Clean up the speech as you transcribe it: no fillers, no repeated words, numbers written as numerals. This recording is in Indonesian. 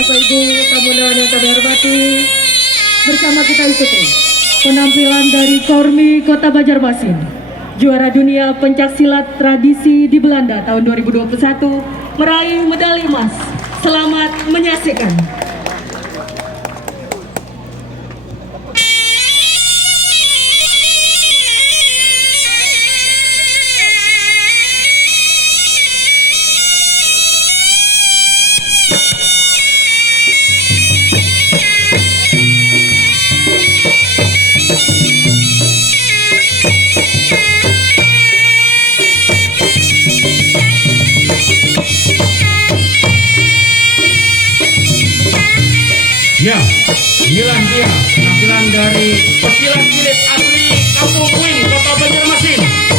Bapak Ibu tamu undangan yang kami hormati, bersama kita ikuti penampilan dari Kormi Kota Banjarmasin, juara dunia pencaksilat tradisi di Belanda tahun 2021, meraih medali emas. Selamat menyaksikan. Ya, inilah dia penampilan dari pesilat cilik asli Kampung Kuing, Kota Banjarmasin.